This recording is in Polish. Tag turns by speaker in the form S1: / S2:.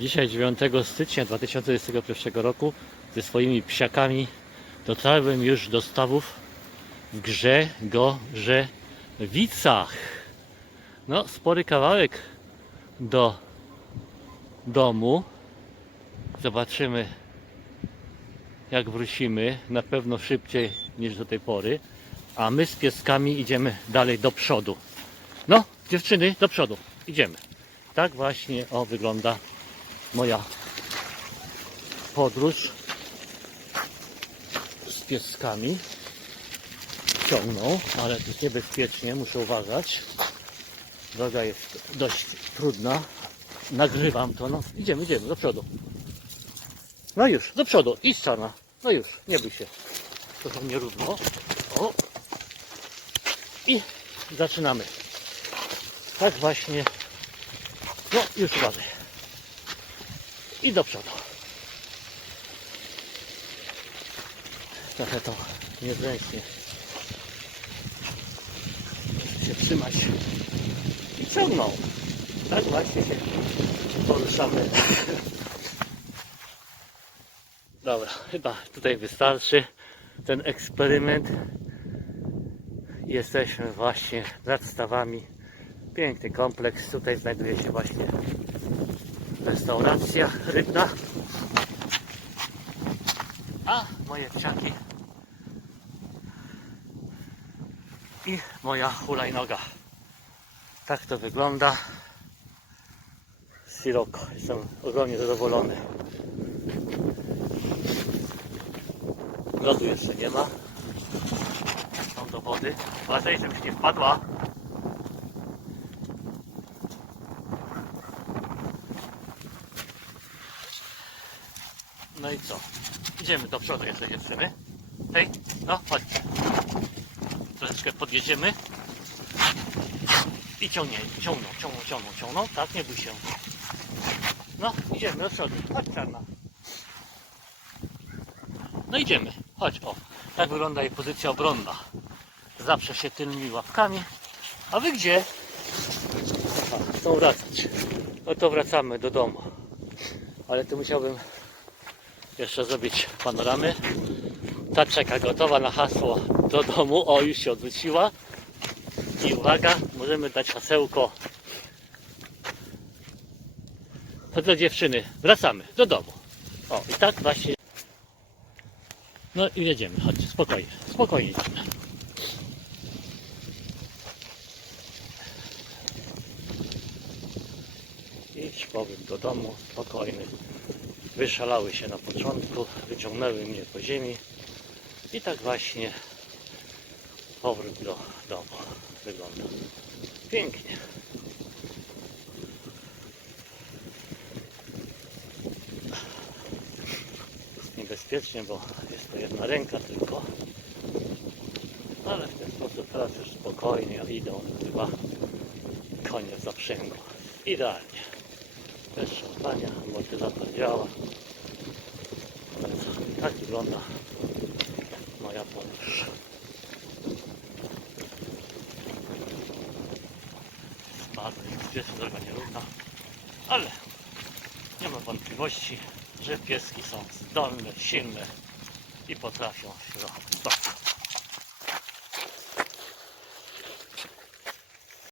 S1: Dzisiaj 9 stycznia 2021 roku ze swoimi psiakami dotarłem już do stawów w Grzegorzewicach. No, spory kawałek do domu. Zobaczymy jak wrócimy. Na pewno szybciej niż do tej pory. A my z pieskami idziemy dalej do przodu. No, dziewczyny, do przodu. Idziemy. Tak właśnie o wygląda moja podróż z pieskami. Ciągną, ale to jest niebezpiecznie, muszę uważać. Droga jest dość trudna. Nagrywam to, no. Idziemy, idziemy, do przodu. No już, do przodu, idź czarna. No już, nie bój się. Trochę nierówno. O. I zaczynamy. Tak właśnie. No, już uważaj. I do przodu. Trochę to niezręcznie. Się trzymać. I ciągną. Tak właśnie się poruszamy. Dobra, chyba tutaj wystarczy ten eksperyment. Jesteśmy właśnie nad stawami. Piękny kompleks. Tutaj znajduje się właśnie restauracja rybna. A moje psiaki i moja hulajnoga. Tak to wygląda. Siroko. Jestem ogromnie zadowolony. Lodu jeszcze nie ma. Są do wody. Uważaj, żebyś nie wpadła. No i co? Idziemy do przodu jeszcze dziewczyny. Hej, no chodźcie. Troszeczkę podjedziemy. I ciągnie, ciągną, ciągną, ciągną, ciągną. Tak, nie bój się. No, idziemy do przodu. Chodź czarna. No idziemy. Chodź, o. Tak wygląda jej pozycja obronna. Zawsze się tylnymi łapkami. A wy gdzie? Aha, chcą wracać. No to wracamy do domu. Ale tu musiałbym jeszcze zrobić panoramy. Ta czeka gotowa na hasło do domu. O, już się odwróciła. I uwaga, możemy dać hasełko. To do dziewczyny. Wracamy do domu. O, i tak właśnie. No i jedziemy, chodźcie, spokojnie, spokojnie jedziemy. Idź powrót do domu, spokojny. Wyszalały się na początku, wyciągnęły mnie po ziemi i tak właśnie powrót do domu wygląda. Pięknie. niebezpiecznie, bo jest to jedna ręka tylko. Ale w ten sposób teraz już spokojnie idą chyba konie w. Idealnie. Bez szarpania, amortyzator działa. Co, tak wygląda moja podróż. Jest Bardzo niebezpieczna, droga nierówna, ale nie ma wątpliwości, że pieski są zdolne, silne i potrafią się zachować.